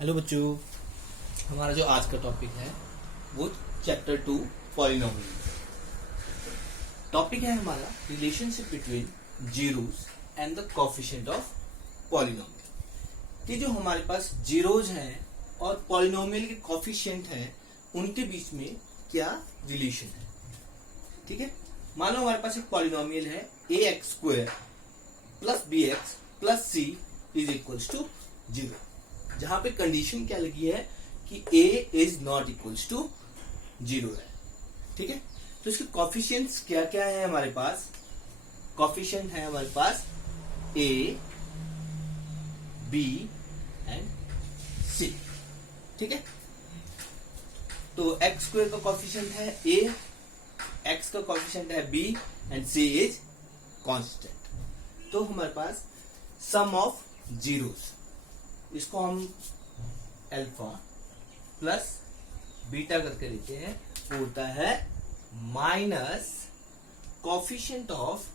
Hello बच्चों, हमारा जो आज का टॉपिक है वो चैप्टर 2 पॉलिनोमियल। टॉपिक है हमारा relationship between zeros and the coefficient of polynomial. कि जो हमारे पास जीरोस हैं और पॉलिनोमियल के कोएफिशिएंट हैं उनके बीच में क्या रिलेशन है। ठीक है, मान लो हमारे पास एक पॉलिनोमियल है ax² plus bx plus c is equals to 0, जहां पे कंडीशन क्या लगी है कि a is not equals to 0 है। ठीक है, तो इसके कोएफिशिएंट्स क्या क्या है हमारे पास। कोएफिशिएंट है हमारे पास a, b एंड c। ठीक है, तो x² का कोएफिशिएंट है a, x का कोएफिशिएंट है b and c is constant. तो हमारे पास सम ऑफ जीरोस, इसको हम अल्फा प्लस बीटा करके लिखते हैं, वो होता है minus coefficient of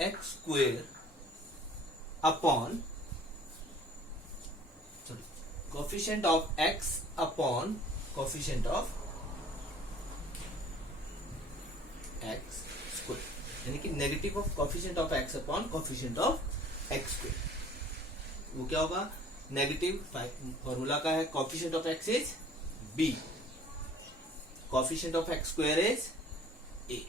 x² upon coefficient of x upon coefficient of x², यानी कि negative of coefficient of x upon coefficient of x²। वो क्या होगा, नेगेटिव फॉर्मूला का है coefficient of x is b, coefficient of x² is a।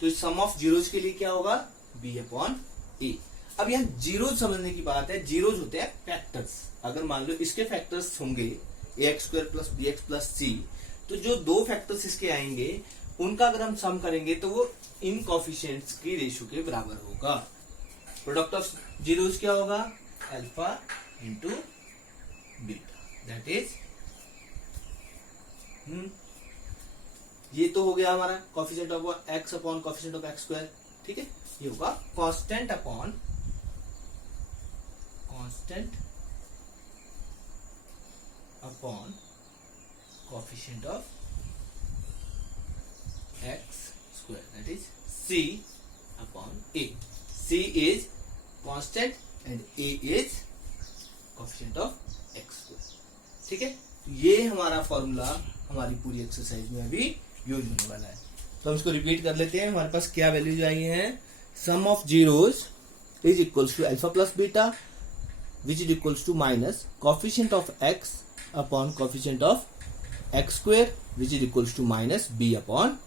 तो इस सम of zeros के लिए क्या होगा, b अपॉन a। अब यहाँ जीरोस समझने की बात है, जीरोस होते हैं फैक्टर्स। अगर मान लो इसके फैक्टर्स होंगे ax² plus bx plus c, तो जो दो फैक्टर्स इसके आएंगे उनका अगर हम सम करेंगे तो वो इन कोएफिशिएंट्स की रेशियो के बराबर होगा। प्रोडक्ट ऑफ जीरोस क्या होगा, alpha into beta, that is ये तो हो गया हमारा coefficient of x upon coefficient of x²। ठीक है, ये होगा constant upon coefficient of x², that is c upon a. c is constant and a is coefficient of x²। ठीक है, ये हमारा फॉर्मूला हमारी पूरी एक्सरसाइज में अभी यूज होने वाला है। तो हम इसको रिपीट कर लेते हैं। हमारे पास क्या वैल्यूज आई हैं, sum of zeros is equals to alpha plus beta which is equals to minus coefficient of x upon coefficient of x² which is equals to minus b upon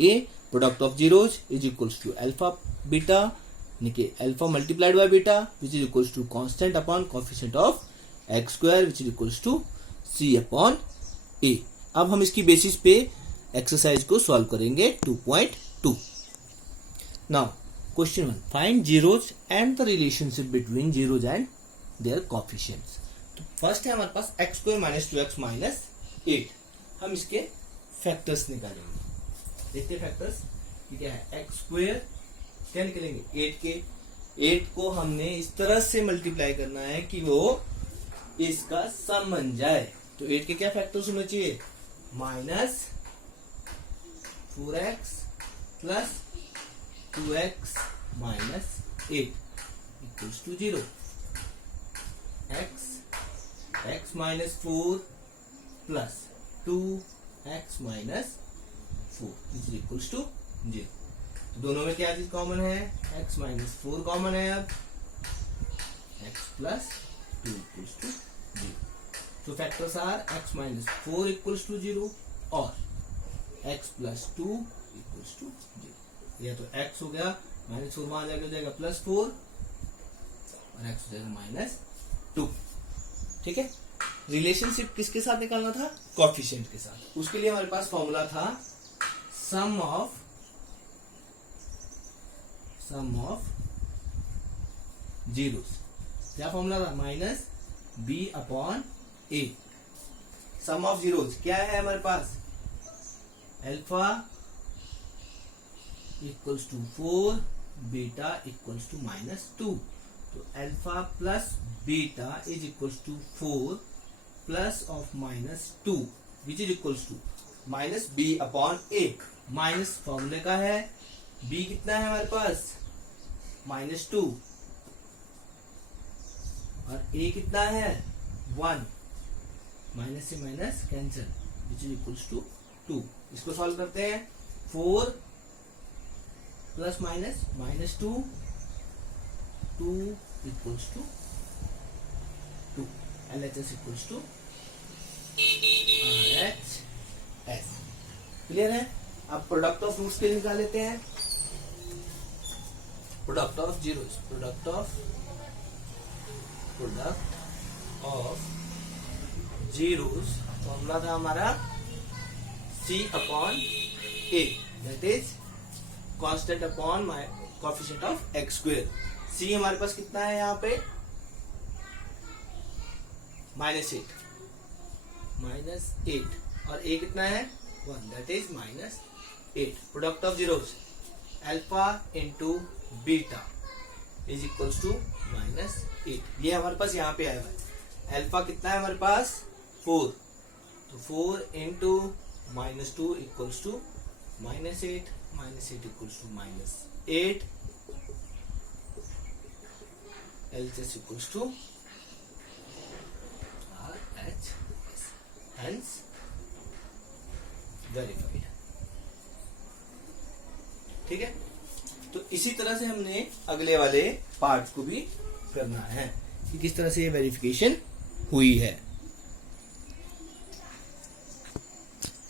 a। Product of zeros is equals to alpha beta, यानी कि alpha multiplied by beta which is equals to constant upon coefficient of x² which is equals to c upon a। अब हम इसकी basis पे exercise को solve करेंगे 2.2। Now question 1, find zeros and the relationship between zeros and their coefficients. तो first है हमारे पास x² minus 2x minus 8। हम इसके फैक्टर्स निकालेंगे। देखते हैं फैक्टर्स क्या है। x² क्या निकलेंगे, 8 के। 8 को हमने इस तरह से मल्टीप्लाई करना है कि वो इसका सम बन जाए। तो 8 के क्या फैक्टर्स होने चाहिए, minus 4x plus 2x minus 8 equals to 0। x minus 4 plus 2x minus 4 is equals to 0। तो दोनों में क्या चीज कॉमन है, x माइनस 4 कॉमन है। अब x प्लस 2 इक्वल्स टू 0। तो factors are x minus 4 equals to 0 और x प्लस 2 इक्वल्स टू 0। या तो x हो गया माइनस 4 वहां जाके हो जाएगा प्लस 4 और x हो जाएगा माइनस 2। ठीक है, रिलेशनशिप किसके साथ निकालना था, कोएफिशिएंट के साथ। उसके लिए हमारे पास फॉर्मूला था सम ऑफ जीरोस। क्या फॉर्मूला था, minus b upon a। Sum of zeros क्या है हमारे पास, alpha equals to 4, beta equals to minus 2। तो alpha plus beta is equals to 4 plus of minus 2 which is equals to minus b upon a। Minus फॉर्मूले का है, b कितना है हमारे पास, -2, ए कितना है 1, माइनस से minus cancel which is equals to 2। इसको सॉल्व करते हैं 4 plus minus minus 2 equals to 2 LHS equals to RHS। Clear है। अब प्रोडक्ट ऑफ रूट्स के लिए निकाल लेते हैं। Product of zeros, product of zeros formula था हमारा C upon A, that is constant upon coefficient of x square. C हमारे पास कितना है यहाँ पे -8 और A कितना है 1, that is -8। Product of zeros alpha into beta is equals to -8। ये हमारे पास यहाँ पे आया हुआ है। अल्फा कितना है हमारे पास 4, तो 4 into -2 equals to -8, -8 equals to -8, LHS equals to RHS, hence verified. ठीक है। तो इसी तरह से हमने अगले वाले पार्ट को भी करना है कि किस तरह से ये वेरिफिकेशन हुई है।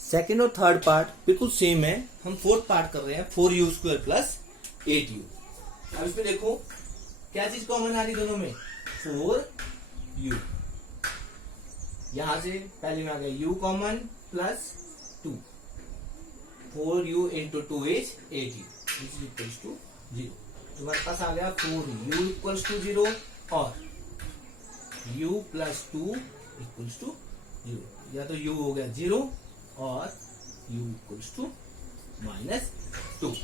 सेकेंड और थर्ड पार्ट बिल्कुल सेम है। हम फोर्थ पार्ट कर रहे हैं 4u स्क्वायर प्लस 8u। अब इसमें देखो क्या चीज कॉमन आ रही दोनों में 4u। यहां से पहले में आ गया u common plus 2, 4u into 2 is 8u which is equals to 0। तुम्हारे पास आ गया 4u इक्वल्स टू 0 और u प्लस 2 इक्वल्स टू 0। या तो u हो गया 0 और u इक्वल्स टू -2।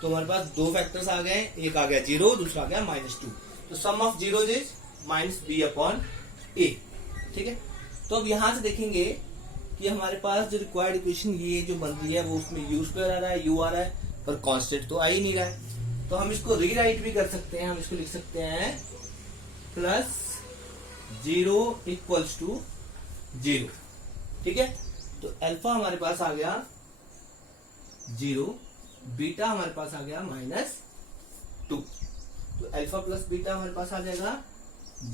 तो हमारे पास दो फैक्टर्स आ गए, एक आ गया 0, दूसरा आ गया -2। तो sum of zero is -b upon a। ठीक है। तो अब यहां से देखेंगे कि हमारे पास जो रिक्वायर्ड इक्वेशन ये जो बन रही है वो उसमें u स्क्वायर आ रहा है, u आ रहा है, पर कांस्टेंट तो आ ही नहीं रहा है। तो हम इसको रीराइट भी कर सकते हैं। हम इसको लिख सकते हैं प्लस 0 इक्वल्स टू 0। ठीक है। तो अल्फा हमारे पास आ गया 0, बीटा हमारे पास आ गया -2। तो अल्फा प्लस बीटा हमारे पास आ जाएगा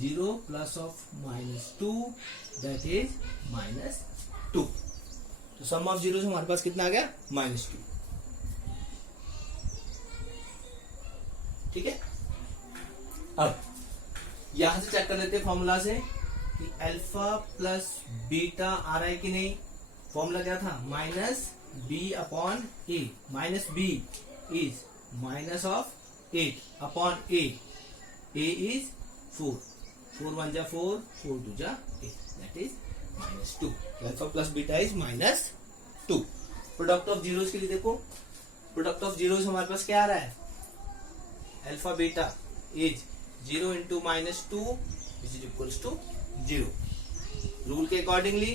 0 प्लस ऑफ -2 दैट इज -2। तो सम ऑफ जीरो हमारे पास कितना आ गया -2। ठीक है। अब यहां से चेक कर लेते हैं फॉर्मूला से कि अल्फा प्लस बीटा आ रहा है कि नहीं। फॉर्मूला क्या था -b upon a, -b is minus of 8 upon a is 4, 4 1 जा 4, 4 2 जा 8 that is -2। Alpha plus beta is -2। Product of zeros के लिए देखो, प्रोडक्ट ऑफ जीरोस हमारे पास क्या आ रहा है alpha beta is 0 into -2 which is equals to 0। Rule के accordingly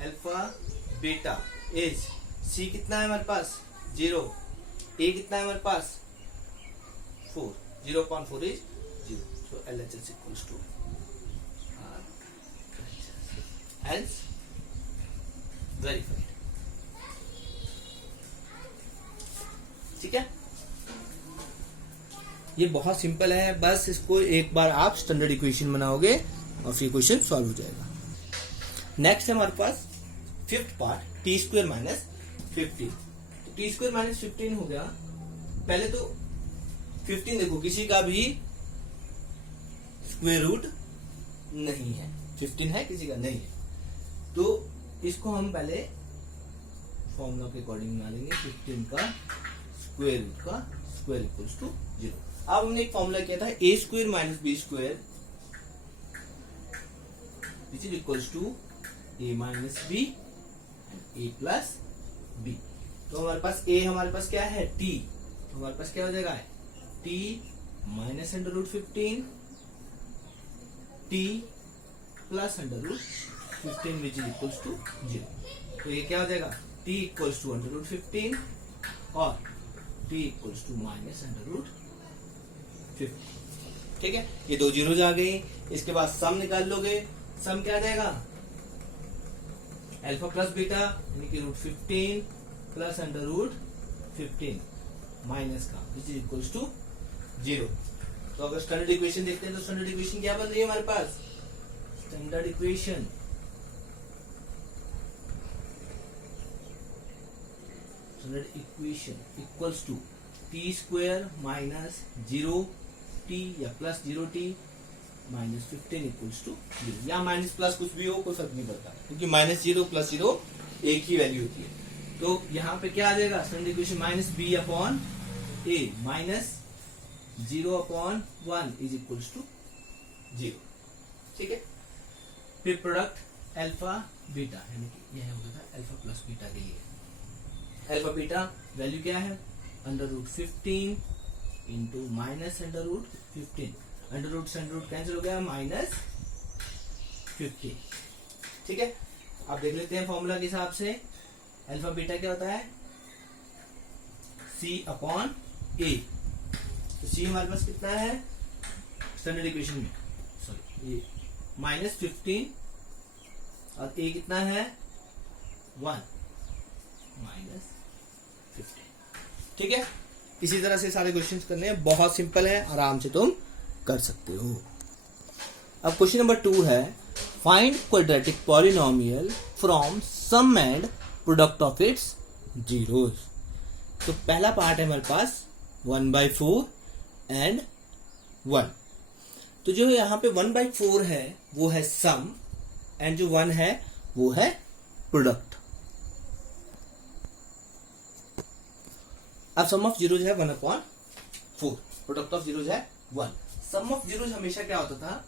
alpha beta is c कितना है हमारे पास 0, a कितना है हमारे पास 4, 0.4 is 0। So LHS equals to hence verified। ठीक है। ये बहुत सिंपल है, बस इसको एक बार आप स्टैंडर्ड इक्वेशन बनाओगे और फिर क्वेश्चन सॉल्व हो जाएगा। नेक्स्ट है हमारे पास फिफ्थ पार्ट टी स्क्वायर -15। तो टी स्क्वायर -15 हो गया। पहले तो 15 देखो किसी का भी स्क्वायर रूट नहीं है, 15 है किसी का नहीं है। तो इसको हम पहले फॉर्मूला के अकॉर्डिंग बना लेंगे 15 का स्क्वायर रूट का स्क्वायर इक्वल्स टू 0। अब हमने एक फॉर्मूला किया था a square minus b square which is equals to a minus b and a plus b। तो हमारे पास a हमारे पास क्या है t, तो हमारे पास क्या हो जाएगा t minus √15 t plus √15 which is equals to 0। तो ये क्या हो जाएगा t इक्वल्स टू √15 और t इक्वल्स टू माइनस √15। ठीक है, ये दो जीरोज आ गई। इसके बाद सम निकाल लोगे, सम क्या आ जाएगा, अल्फा प्लस बीटा यानी कि root 15 plus under root 15 minus का विच इज इक्वल्स टू 0। तो अगर स्टैंडर्ड इक्वेशन देखते हैं तो स्टैंडर्ड इक्वेशन क्या बन रही है हमारे पास, standard equation equals to T square minus 0t या plus 0t minus 15 equals to 0, या माइनस प्लस कुछ भी हो कोई फर्क नहीं पड़ता, क्योंकि माइनस 0 प्लस 0 एक ही वैल्यू होती है। तो यहाँ पे क्या आ जाएगा, standard equation minus B upon A minus 0 upon 1 is equals to 0। ठीक है, फिर प्रोडक्ट अल्फा बीटा यानी कि यह होगा अल्फा प्लस बीटा के लिए। अल्फा बीटा वैल्यू क्या है, under root 15 into minus under root 15, under root से अंडर रूट कैंसिल हो गया, माइनस 15। ठीक है, आप देख लेते हैं फॉर्मूला के हिसाब से अल्फा बीटा क्या होता है, सी अपॉन ए। तो सी हमारे पास कितना है स्टैंडर्ड इक्वेशन में, सॉरी माइनस 15 और ए कितना है 1 माइनस 15। ठीक है, इसी तरह से सारे क्वेश्चंस करने हैं, बहुत सिंपल है, आराम से तुम कर सकते हो। अब क्वेश्चन नंबर 2 है, find quadratic polynomial from sum and product of its zeros. तो पहला पार्ट है हमारे पास 1/4 एंड 1। तो जो यहाँ पे 1/4 है वो है सम एंड जो 1 है वो है प्रोडक्ट। अब सम ऑफ जीरोज है 1/4, प्रोडक्ट ऑफ जीरोज है 1। सम ऑफ जीरोज हमेशा क्या होता था,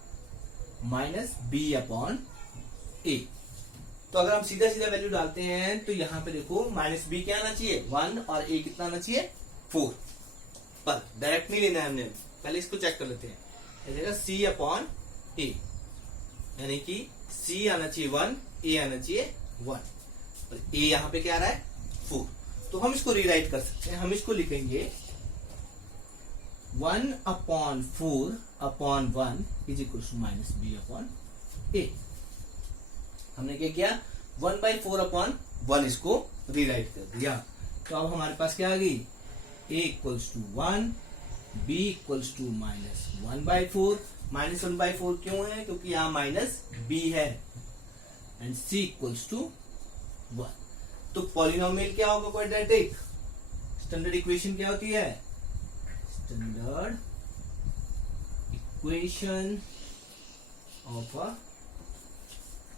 माइनस बी अपॉन ए। तो अगर हम सीधा सीधा वैल्यू डालते हैं तो यहां पे देखो माइनस बी क्या आना चाहिए 1 और ए कितना आना चाहिए 4, पर डायरेक्ट नहीं लेना है हमने, पहले इसको चेक कर लेते हैं। सी अपॉन ए यानी कि सी आना चाहिए 1, ए आना चाहिए 1, पर ए यहां पे क्या आ रहा है 4। तो हम इसको रीराइट कर सकते हैं, हम इसको लिखेंगे 1/4 upon 1 is equal to minus B upon A. हमने क्या किया 1/4 अपॉन 1 इसको रीराइट कर दिया। तो अब हमारे पास क्या आ गई, a equals to 1, b equals to minus 1/4। Minus 1/4 क्यों है, क्योंकि यहां माइनस b है, एंड c इक्वल्स टू 1। तो पॉलिनोमियल क्या होगा क्वाड्रेटिक, स्टैंडर्ड इक्वेशन क्या होती है, standard equation of a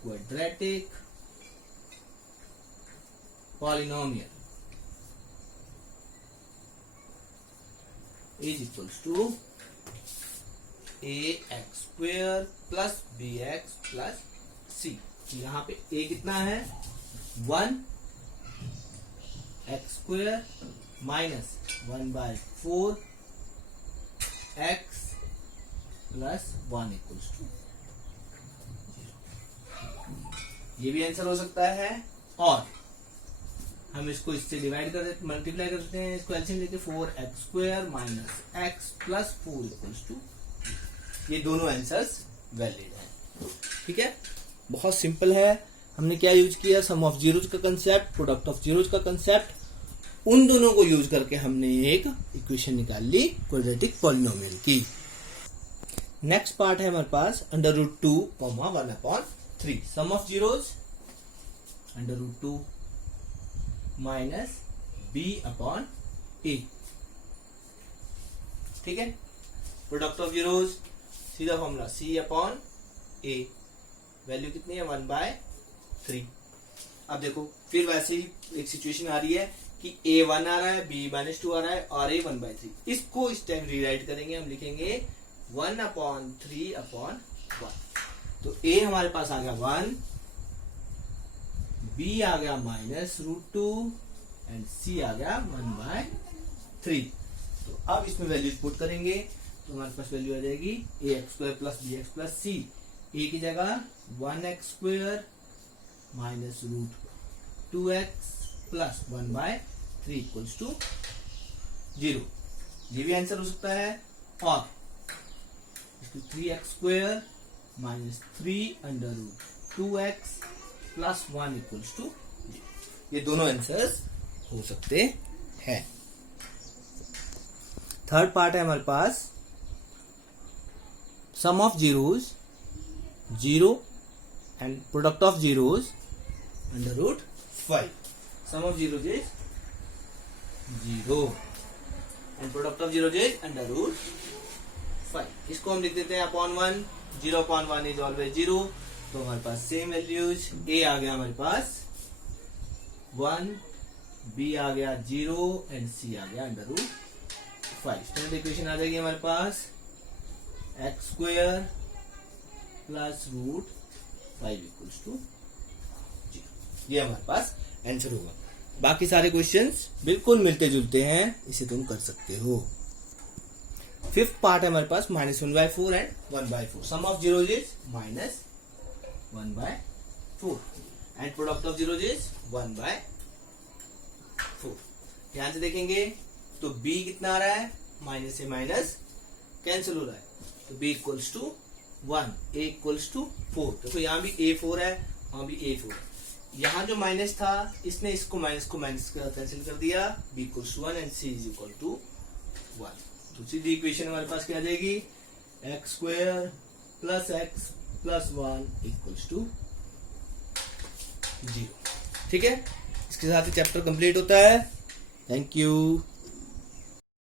quadratic polynomial is equals to ax² plus bx plus c। यहां पे a कितना है 1, x² minus 1/4 x plus 1 equals to 0। ये भी आंसर हो सकता है, और हम इसको इससे डिवाइड कर देते, मल्टीप्लाई कर देते हैं, इसको एलसीएम लेके 4x² minus x plus 4 equals to, ये दोनों आंसर्स वैलिड हैं। ठीक है, बहुत सिंपल है। हमने क्या यूज किया, सम ऑफ जीरोज का कंसेप्ट, प्रोडक्ट ऑफ जीरोज का कंसेप्ट, उन दोनों को यूज करके हमने एक इक्वेशन निकाल ली क्वाड्रेटिक पॉलिनोमियल की। नेक्स्ट पार्ट है हमारे पास √2, 1/3। Sum of zeros √2 minus B upon A. ठीक है, प्रोडक्ट ऑफ जीरोज सीधा formula C upon A, value कितनी है 1/3। अब देखो फिर वैसे ही एक सिचुएशन आ रही है कि a 1 आ रहा है, b -2 आ रहा है और a 1/3। इसको इस टाइम रीराइट करेंगे, हम लिखेंगे 1/3/1। तो a हमारे पास आ गया 1, b आ गया -√2 एंड c आ गया 1/3। तो अब इसमें वैल्यूज पुट करेंगे तो हमारे पास वैल्यू आ जाएगी ax² plus bx plus c। a की जगह 1x² minus √2x plus 1/3 equals to 0। ये भी आंसर हो सकता है, और 3x² minus 3√2x plus 1 equals to 0। ये दोनों आंसर्स हो सकते हैं। थर्ड पार्ट है हमारे पास sum of zeros 0 and product of zeros √5। Sum of zeros is 0 and product of zeros is √5। इसको हम लिख देते हैं अपॉन 1। 0/1 इज ऑलवेज 0, तो हमारे पास सेम वैल्यूज। ए आ गया हमारे पास 1, बी आ गया 0 एंड सी आ गया √5। स्टैंडर्ड इक्वेशन आ जाएगी हमारे पास x² प्लस √5 इक्वल्स टू 0। ये हमारे पास आंसर होगा। बाकी सारे क्वेश्चंस बिल्कुल मिलते जुलते हैं, इसे तुम कर सकते हो। फिफ्थ पार्ट है हमारे पास -1/4 and 1/4। Sum of zeros is -1/4 and product of zeros is 1/4। ध्यान से देखेंगे तो b कितना आ रहा है, माइनस से माइनस कैंसिल हो रहा है, तो b equals to 1, a equals to 4। देखो यहाँ भी a4 है, वहां भी a4 है। यहाँ जो माइनस था इसने इसको माइनस को माइनस कैंसिल कर दिया, b equals to 1 and c is equal to 1। दूसरी इक्वेशन हमारे पास क्या आ जाएगी, x² plus x plus 1 equals to 0। ठीक है, इसके साथ ही चैप्टर कंप्लीट होता है। Thank you.